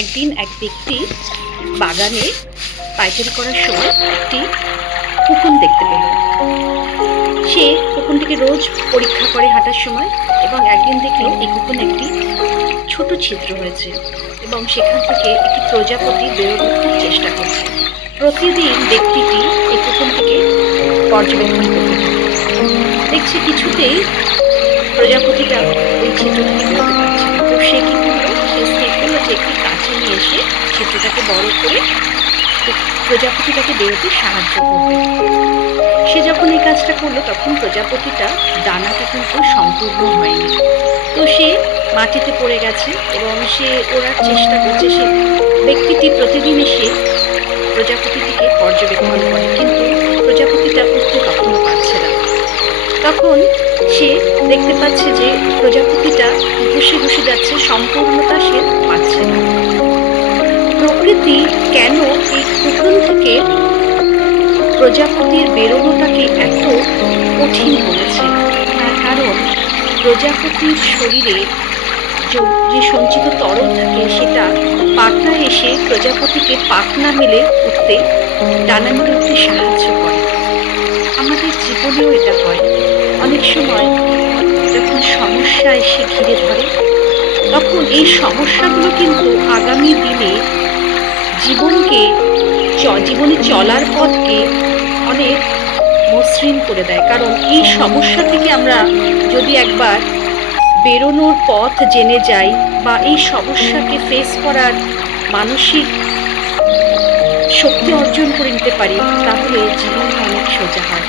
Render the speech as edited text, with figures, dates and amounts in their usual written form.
একদিন এক ব্যক্তি বাগানে পায়চারি করার সময় একটি কুকুর দেখতে পেল। সে কুকুরটিকে রোজ পরীক্ষা করে হাঁটার সময়, এবং একদিন দেখলো এই কুকুর একটি ছোট ছিদ্র হয়েছে এবং সেখান থেকে একটি প্রজাপতি বেরোনোর চেষ্টা করছে। প্রতিদিন ব্যক্তিটি এই কুকুরটিকে পর্যবেক্ষণ করতে থাকে, দেখছে কিছুতেই প্রজাপতিটা ওই ছিদ্র থেকে বেরোতে পারছে না। তো সে কি করলো, সে স্থির করলো যে একটি কাছে নিয়ে এসে ছিদ্রটাকে বড় করে প্রজাপতিটাকে বেরোতে সাহায্য করবে। সে যখন এই কাজটা করলো তখন প্রজাপতিটা ডানাটা কিন্তু সম্পূর্ণ হয়নি, তো সে মাটিতে পড়ে গেছে এবং সে ওড়ার চেষ্টা করছে। সে ব্যক্তিটি প্রতিদিন এসে প্রজাপতিটিকে পর্যবেক্ষণ করে, কিন্তু প্রজাপতিটা উঠতে কখনো পারছে না। তখন সে দেখতে পাচ্ছে যে প্রজাপতিটা ঘুষে ঘুষে যাচ্ছে, সম্পূর্ণতা সে পাচ্ছে না। প্রকৃতি কেন এই কুকুর থেকে প্রজাপতির বেরোনোটাকে এত কঠিন করেছে? তার কারণ প্রজাপতির শরীরে যে সঞ্চিত তরল থাকে সেটা পাখনায় এসে প্রজাপতিকে পাখনা মেলে উঠতে, ডানা মেলে উঠতে সাহায্য করে। আমাদের জীবনেও এটা হয়। অনেক সময় যখন সমস্যা এসে ঘিরে ধরে, তখন এই সমস্যাগুলো কিন্তু আগামী দিনে জীবনে চলার পথকে অনেক মসৃণ করে দেয়। কারণ এই সমস্যা থেকে আমরা যদি একবার বেরোনোর পথ জেনে যাই বা এই সমস্যাকে ফেস করার মানসিক শক্তি অর্জন করে নিতে পারি, তাহলে জীবনটা অনেক সোজা হয়।